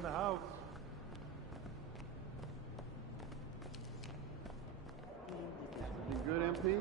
in the house. You good, MP?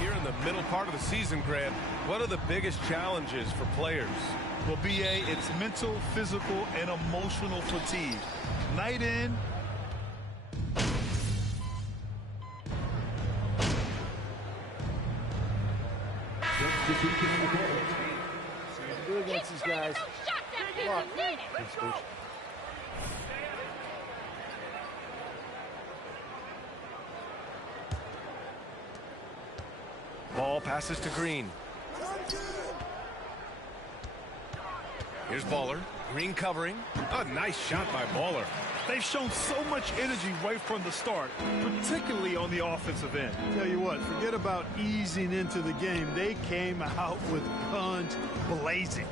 Here in the middle part of the season, Grant, what are the biggest challenges for players? Well, B.A., it's mental, physical, and emotional fatigue. Night in, Do against these guys. Ball passes to Green. Here's Baller. Green covering. A nice shot by Baller. they've shown so much energy right from the start, particularly on the offensive end. Tell you what, forget about easing into the game. They came out with guns blazing.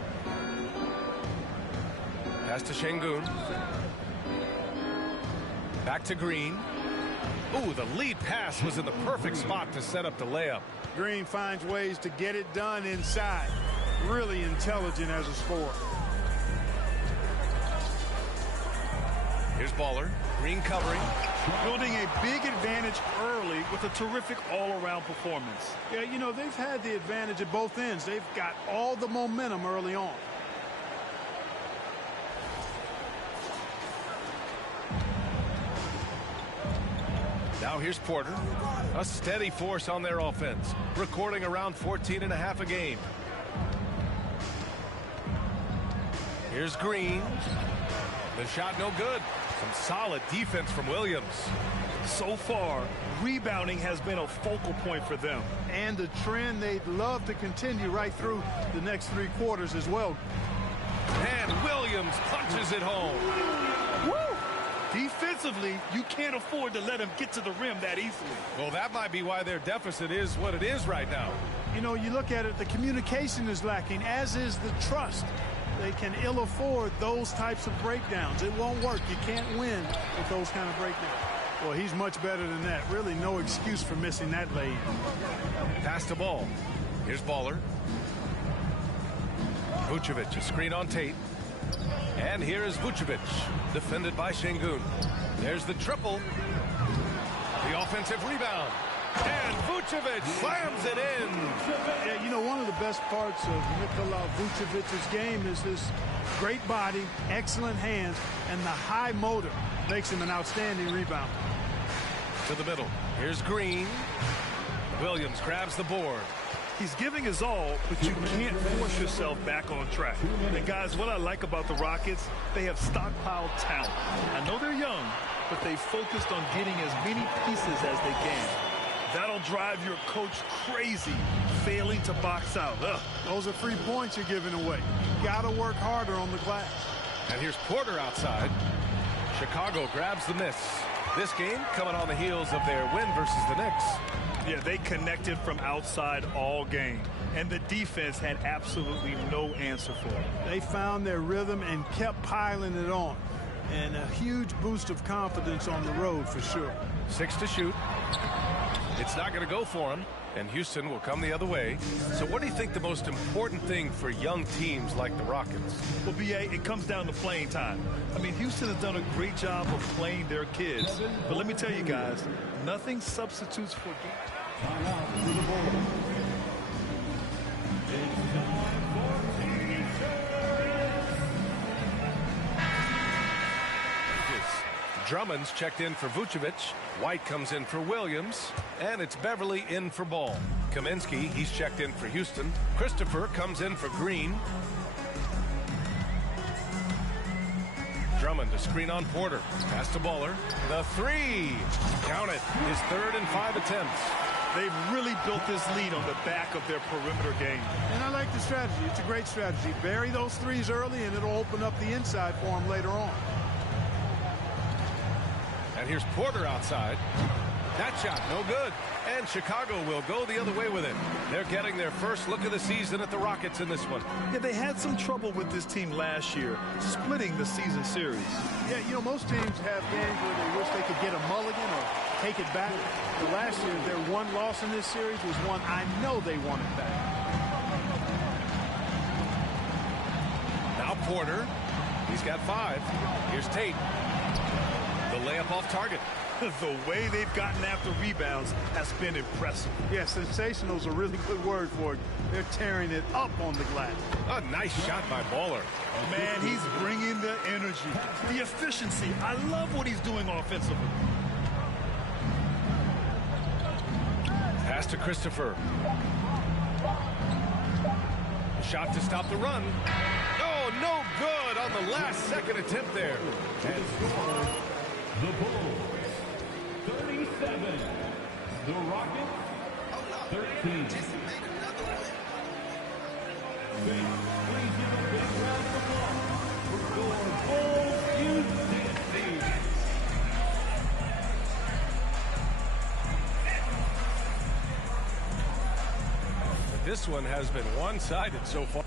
Pass to Şengün. Back to Green. Ooh, the lead pass was in the perfect spot to set up the layup. Green finds ways to get it done inside. Really intelligent as a scorer. Here's Baller. Green covering. Building a big advantage early with a terrific all-around performance. Yeah, you know, they've had the advantage at both ends. They've got all the momentum early on. Now here's Porter. A steady force on their offense, recording around 14.5 a game. Here's Green. The shot no good. Some solid defense from Williams. So far, rebounding has been a focal point for them. And the trend they'd love to continue right through the next 3 quarters as well. And Williams punches it home. Woo! Defensively, you can't afford to let them get to the rim that easily. Well, that might be why their deficit is what it is right now. You know, you look at it, the communication is lacking, as is the trust. They can ill afford those types of breakdowns. It won't work. You can't win with those kind of breakdowns. Well, he's much better than that. Really no excuse for missing that lay-in. Pass the ball. Here's Baller. Vucevic, a screen on Tate. And here is Vucevic, defended by Şengün. There's the triple. The offensive rebound. And Vucevic slams it in. Yeah, you know, one of the best parts of Nikola Vucevic's game is his great body, excellent hands, and the high motor makes him an outstanding rebounder. To the middle. Here's Green. Williams grabs the board. He's giving his all, but you can't force yourself back on track. And guys, what I like about the Rockets, they have stockpiled talent. I know they're young, but they focused on getting as many pieces as they can. That'll drive your coach crazy, failing to box out. Ugh. Those are 3 points you're giving away. You got to work harder on the glass. And here's Porter outside. Chicago grabs the miss. This game coming on the heels of their win versus the Knicks. Yeah, they connected from outside all game, and the defense had absolutely no answer for it. They found their rhythm and kept piling it on. and a huge boost of confidence on the road for sure. 6 to shoot. It's not going to go for him, and Houston will come the other way. So what do you think the most important thing for young teams like the Rockets? Well, B.A., it comes down to playing time. I mean, Houston has done a great job of playing their kids. But let me tell you guys, nothing substitutes for Drummond's checked in for Vucevic. White comes in for Williams. And it's Beverly in for Ball. Kaminsky, he's checked in for Houston. Christopher comes in for Green. Drummond, a screen on Porter. Pass to Baller. The three. Count it. His 3rd and 5 attempts. They've really built this lead on the back of their perimeter game. And I like the strategy. It's a great strategy. Bury those threes early, and it'll open up the inside for him later on. And here's Porter outside. That shot, no good. And Chicago will go the other way with it. They're getting their first look of the season at the Rockets in this one. Yeah, they had some trouble with this team last year, splitting the season series. Yeah, you know, most teams have games where they wish they could get a mulligan or take it back. But last year, their one loss in this series was one I know they wanted back. Now Porter. He's got 5. Here's Tate. The layup off target. The way they've gotten after rebounds has been impressive. Yeah, sensational is a really good word for it. They're tearing it up on the glass. A nice shot by Baller. Man, he's bringing the energy, the efficiency. I love what he's doing offensively. Pass to Christopher. Shot to stop the run. Oh, no good on the last second attempt there. And the Bulls, 37. The Rockets, 13. Please give a big round of applause for your Bulls UCC. this one has been one-sided so far.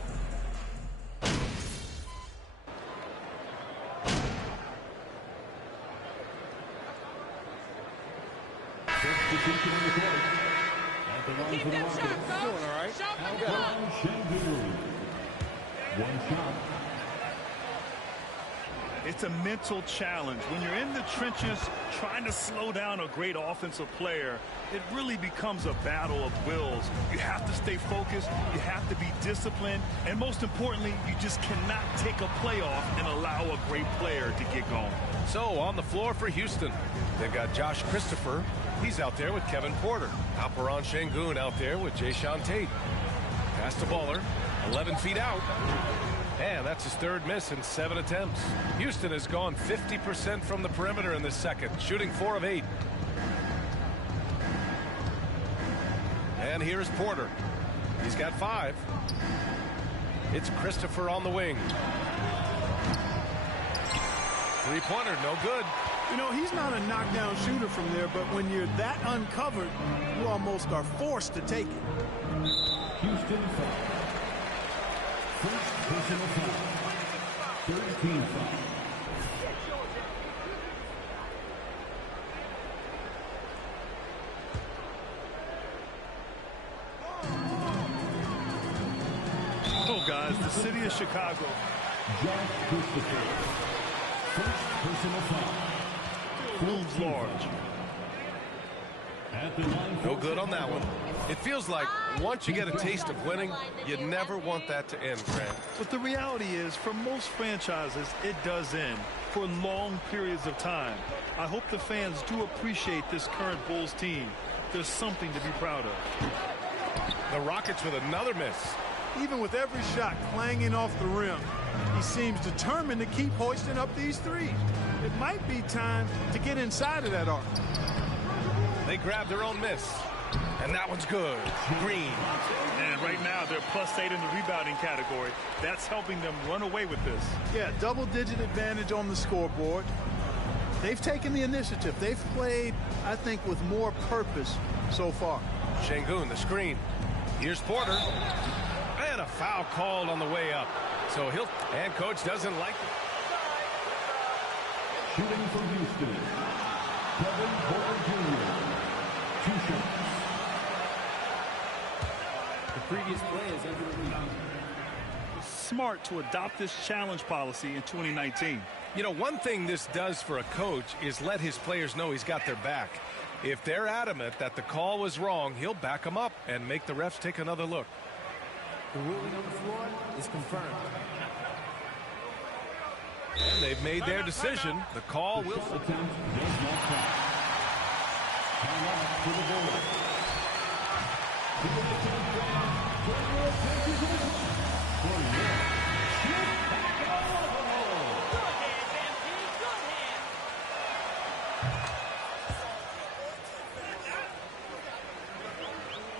Keep them shots, coach. Doing all right. One shot. It's a mental challenge. When you're in the trenches trying to slow down a great offensive player, it really becomes a battle of wills. You have to stay focused, you have to be disciplined, and most importantly, you just cannot take a play off and allow a great player to get going. So on the floor for Houston, they've got Josh Christopher. He's out there with Kevin Porter. Alperen Sengun out there with Jae'Sean Tate. Pass to Baller, 11 feet out. And that's his third miss in 7 attempts. Houston has gone 50% from the perimeter in this second, shooting 4 of 8. And here's Porter. He's got 5. It's Christopher on the wing. Three-pointer, no good. You know, he's not a knockdown shooter from there, but when you're that uncovered, you almost are forced to take it. Houston foul. First personal foul. 13 foul. Oh, guys, the city of Chicago. Josh Christopher. First personal foul. Looms large. At the line. No good on that one. It feels like once you get a taste of winning, you never want that to end, Grant. But the reality is, for most franchises, it does end for long periods of time. I hope the fans do appreciate this current Bulls team. There's something to be proud of. The Rockets with another miss. Even with every shot clanging off the rim, he seems determined to keep hoisting up these threes. It might be time to get inside of that arc. They grab their own miss. And that one's good. Green. And right now, they're +8 in the rebounding category. That's helping them run away with this. Yeah, double-digit advantage on the scoreboard. They've taken the initiative. They've played, I think, with more purpose so far. Sengun, the screen. Here's Porter. And a foul called on the way up. So and coach doesn't like it. Shooting for Houston, Kevin Porter Jr. 2 shots. The previous play is under review. Smart to adopt this challenge policy in 2019. You know, one thing this does for a coach is let his players know he's got their back. If they're adamant that the call was wrong, he'll back them up and make the refs take another look. The ruling on the floor is confirmed. And they've made their decision. The call will... Attempt does not count. Time out to the Bulls. Turn your attention to the clock. 21. Shoot back over. Good hands, MP. Good hands.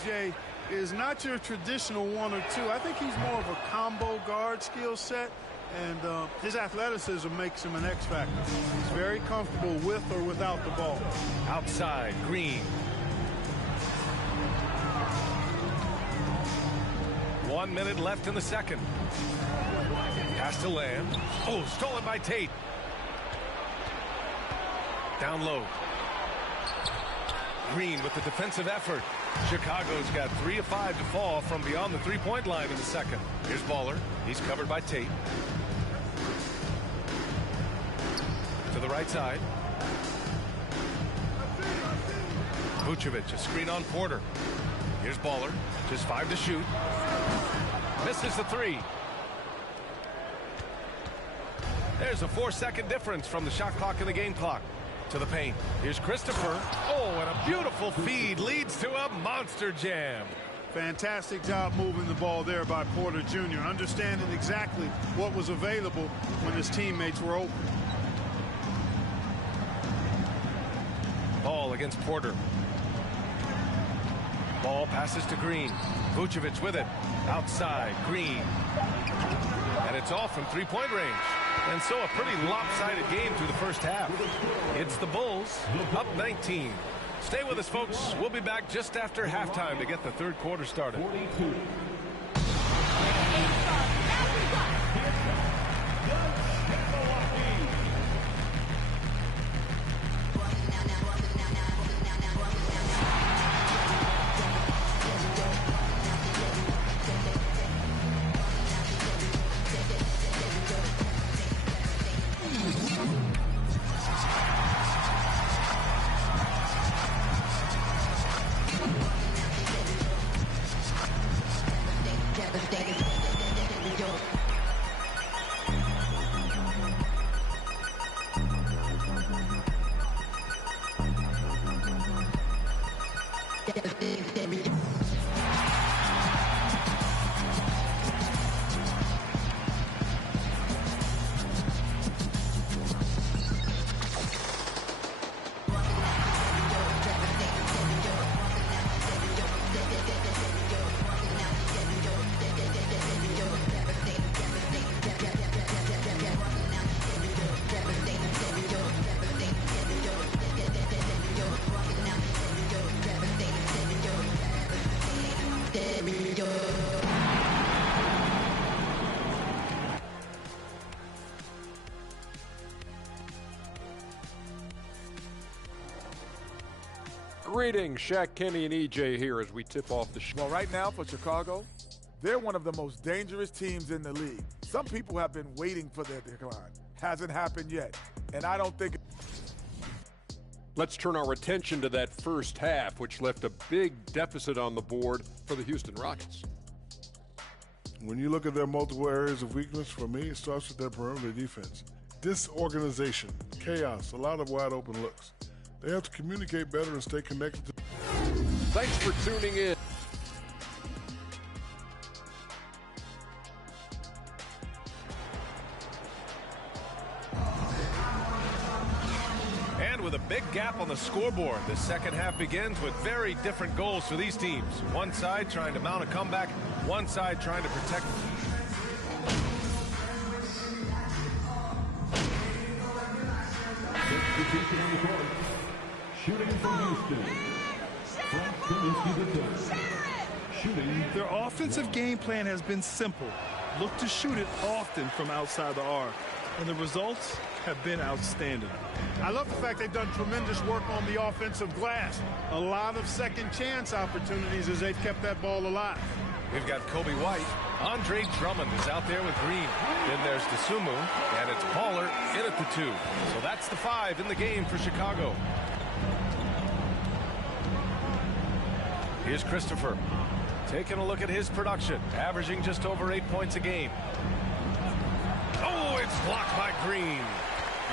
DJ is not your traditional 1 or 2. I think he's more of a combo guard skill set, and his athleticism makes him an X factor. He's very comfortable with or without the ball. Outside, Green. 1 minute left in the second. Pass to Lamb. Oh, stolen by Tate. Down low. Green with the defensive effort. Chicago's got 3 of 5 to fall from beyond the three-point line in the second. Here's Baller. He's covered by Tate. To the right side. Vucevic, a screen on Porter. Here's Baller. Just 5 to shoot. Misses the 3. There's a 4-second difference from the shot clock and the game clock. To the paint. Here's Christopher. Oh, and a beautiful feed leads to a monster jam. Fantastic job moving the ball there by Porter Jr., understanding exactly what was available when his teammates were open. Ball against Porter. Ball passes to Green. Vucevic with it. Outside, Green. And it's off from three-point range. And so a pretty lopsided game through the first half. It's the Bulls up 19. Stay with us, folks. We'll be back just after halftime to get the third quarter started. 42. Greetings, Shaq, Kenny, and EJ here as we tip off the show. Well, right now for Chicago, they're one of the most dangerous teams in the league. Some people have been waiting for their decline. Hasn't happened yet, and I don't think... Let's turn our attention to that first half, which left a big deficit on the board for the Houston Rockets. When you look at their multiple areas of weakness, for me, it starts with their perimeter defense. Disorganization, chaos, a lot of wide open looks. They have to communicate better and stay connected to... Thanks for tuning in. And with a big gap on the scoreboard, the second half begins with very different goals for these teams. One side trying to mount a comeback, one side trying to protect. Substitution on the court. Shooting for Houston. Frank Kaminsky III. Their offensive game plan has been simple. Look to shoot it often from outside the arc. And the results have been outstanding. I love the fact they've done tremendous work on the offensive glass. A lot of second chance opportunities as they've kept that ball alive. We've got Kobe White. Andre Drummond is out there with Green. Then there's DeSumo, and it's Baller in at the 2. So that's the 5 in the game for Chicago. Here's Christopher. Taking a look at his production, averaging just over 8 points a game. Oh, it's blocked by Green.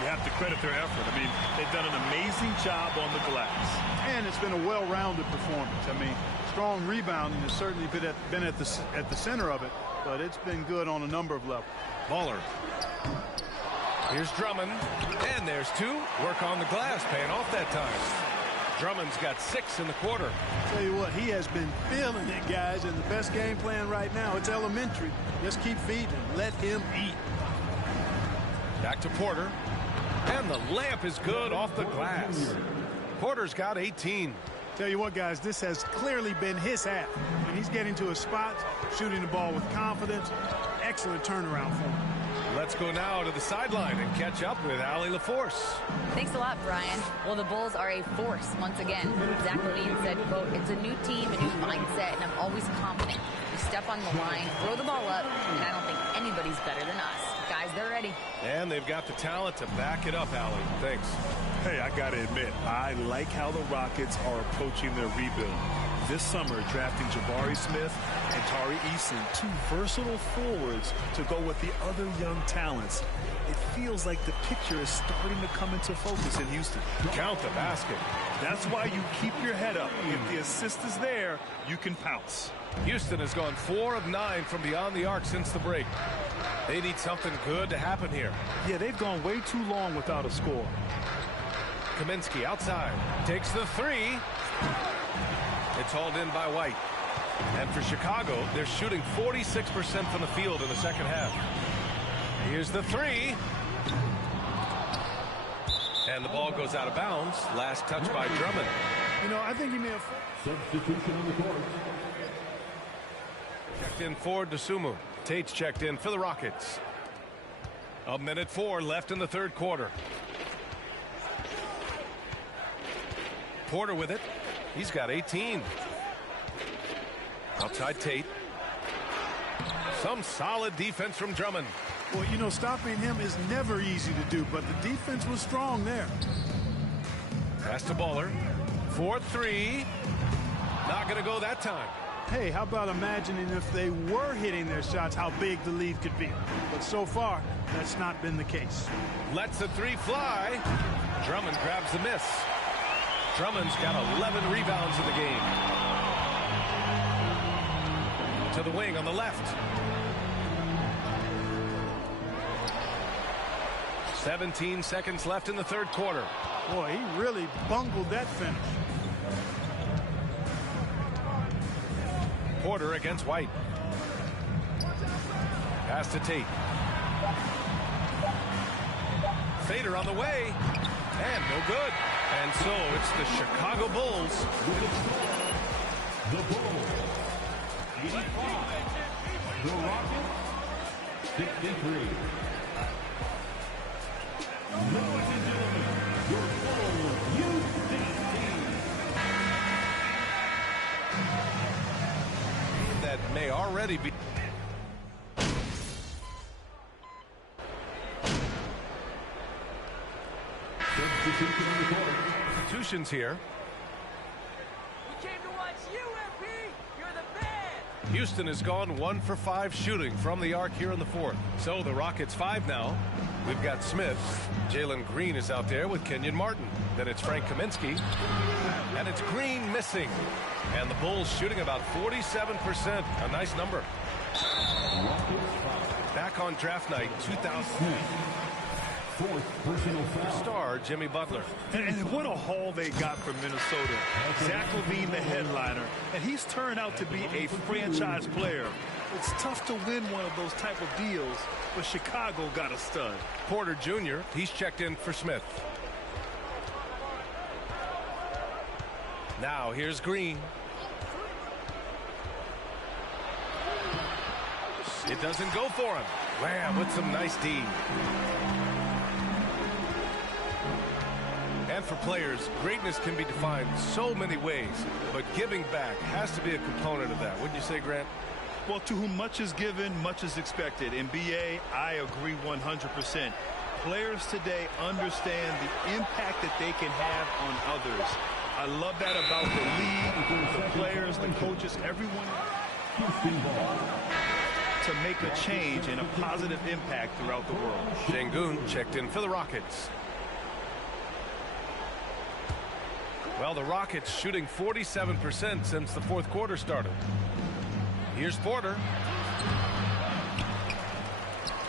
You have to credit their effort. I mean, they've done an amazing job on the glass. And it's been a well-rounded performance. I mean, strong rebounding has certainly been at the center of it, but it's been good on a number of levels. Baller. Here's Drummond, and there's 2. Work on the glass, paying off that time. Drummond's got 6 in the quarter. Tell you what, he has been feeling it, guys, and the best game plan right now, it's elementary. Just keep feeding him. Let him eat. Back to Porter. And the layup is good off the glass. Porter's got 18. Tell you what, guys, this has clearly been his half. And he's getting to his spots, shooting the ball with confidence. Excellent turnaround for him. Let's go now to the sideline and catch up with Allie LaForce. Thanks a lot, Brian. Well, the Bulls are a force once again. Zach LaVine said, quote, "It's a new team, a new mindset, and I'm always confident. We step on the line, throw the ball up, and I don't think anybody's better than us. Guys, they're ready." And they've got the talent to back it up, Allie. Thanks. Hey, I got to admit, I like how the Rockets are approaching their rebuild. This summer, drafting Jabari Smith and Tari Eason, 2 versatile forwards to go with the other young talents. It feels like the picture is starting to come into focus in Houston. Count the basket. That's why you keep your head up. If the assist is there, you can pounce. Houston has gone 4 of 9 from beyond the arc since the break. They need something good to happen here. Yeah, they've gone way too long without a score. Kaminsky outside. Takes the 3. It's hauled in by White. And for Chicago, they're shooting 46% from the field in the second half. Here's the 3. And the ball goes out of bounds. Last touch by Drummond. You know, I think he may have... Substitution on the court. Checked in for DeSumo. Tate's checked in for the Rockets. 1:04 left in the third quarter. Porter with it. He's got 18. Outside Tate. Some solid defense from Drummond. Well, you know, stopping him is never easy to do, but the defense was strong there. Pass to Baller. 4-3. Not going to go that time. Hey, how about imagining if they were hitting their shots, how big the lead could be. But so far, that's not been the case. Lets the 3 fly. Drummond grabs the miss. Drummond's got 11 rebounds in the game. To the wing on the left. 17 seconds left in the third quarter. Boy, he really bungled that finish. Porter against White. Pass to Tate. Fader on the way. And no good. And so it's the Chicago Bulls. The Bulls, 85. The Rockets, 63. Ladies and gentlemen, your Bulls U16 team. That may already be. Substitutions here. We came to watch you, MP. You're the man. Houston has gone 1 for 5 shooting from the arc here in the fourth. So the Rockets 5 now. We've got Smith. Jalen Green is out there with Kenyon Martin. Then it's Frank Kaminsky. And it's Green missing. And the Bulls shooting about 47%. A nice number. Back on draft night 2000. Fourth personal foul. Star Jimmy Butler. And what a haul they got from Minnesota. Zach LaVine, the headliner, and he's turned out to be a franchise player. It's tough to win one of those type of deals, but Chicago got a stud. Porter Jr., he's checked in for Smith. Now here's Green. It doesn't go for him. Lamb with some nice D. And for players, greatness can be defined so many ways, but giving back has to be a component of that. Wouldn't you say, Grant? Well, to whom much is given, much is expected. In BA, I agree 100%. Players today understand the impact that they can have on others. I love that about the league, the players, the coaches, everyone to make a change and a positive impact throughout the world. Sengun checked in for the Rockets. Well, the Rockets shooting 47% since the fourth quarter started. Here's Porter.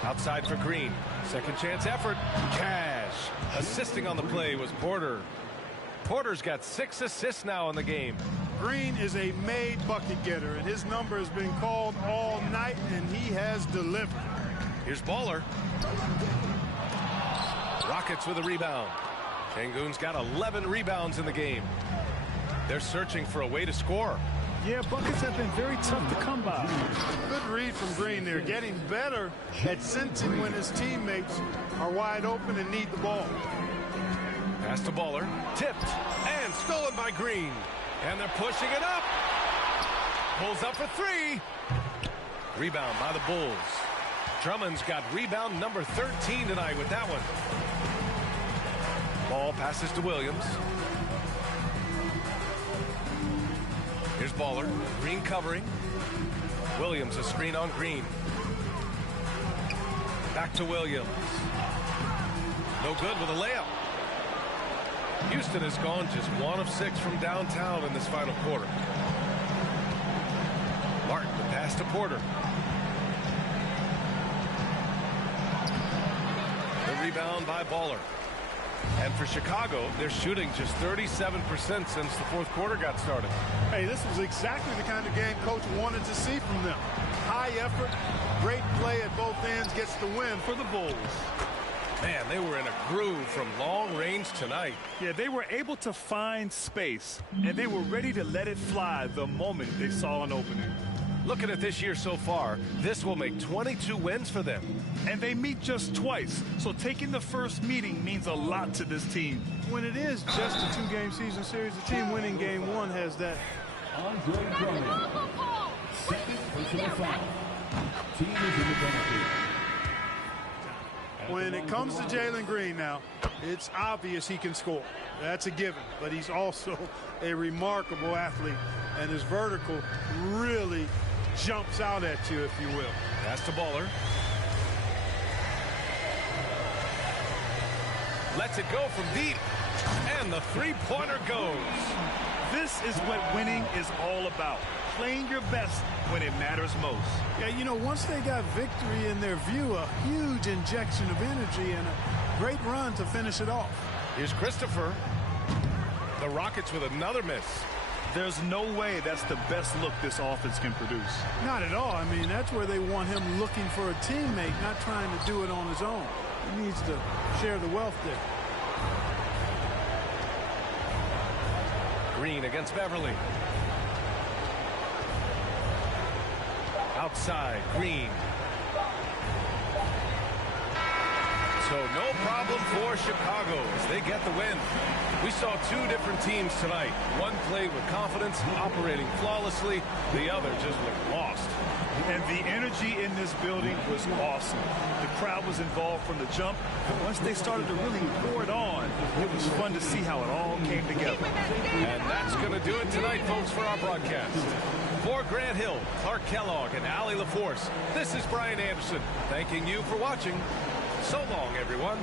Outside for Green. Second chance effort. Cash. Assisting on the play was Porter. Porter's got 6 assists now in the game. Green is a made bucket getter, and his number has been called all night, and he has delivered. Here's Baller. Rockets with a rebound. Sengun's got 11 rebounds in the game. They're searching for a way to score. Yeah, buckets have been very tough to come by. Good read from Green there, getting better at sensing when his teammates are wide open and need the ball. Pass to Baller, tipped, and stolen by Green. And they're pushing it up. Pulls up for 3. Rebound by the Bulls. Drummond's got rebound number 13 tonight with that one. Ball passes to Williams. Here's Baller. Green covering. Williams a screen on Green. Back to Williams. No good with a layup. Houston has gone just 1 of 6 from downtown in this final quarter. Martin, the pass to Porter. The rebound by Baller. And for Chicago, they're shooting just 37% since the fourth quarter got started. Hey, this was exactly the kind of game Coach wanted to see from them. High effort, great play at both ends, gets the win for the Bulls. Man, they were in a groove from long range tonight. Yeah, they were able to find space, and they were ready to let it fly the moment they saw an opening. Looking at this year so far, this will make 22 wins for them. And they meet just twice, so taking the first meeting means a lot to this team. When it is just a 2-game season series, the team winning game 1 has that. Andre Drummond, second personal foul. Team is in the penalty. When it comes to Jalen Green now, it's obvious he can score. That's a given, but he's also a remarkable athlete, and his vertical really jumps out at you, if you will. Pass to Baller. Lets it go from deep, and the three-pointer goes. This is what winning is all about. Playing your best when it matters most. Yeah, you know, once they got victory in their view, a huge injection of energy and a great run to finish it off. Here's Christopher. The Rockets with another miss. There's no way that's the best look this offense can produce. Not at all. I mean, that's where they want him looking for a teammate, not trying to do it on his own. He needs to share the wealth there. Green against Beverly. Outside, Green. So no problem for Chicago as they get the win. We saw 2 different teams tonight. One played with confidence, operating flawlessly. The other just looked lost. And the energy in this building was awesome. The crowd was involved from the jump. And once they started to really pour it on, it was fun to see how it all came together. And that's going to do it tonight, folks, for our broadcast. For Grant Hill, Clark Kellogg, and Allie LaForce, this is Brian Anderson, thanking you for watching. So long, everyone.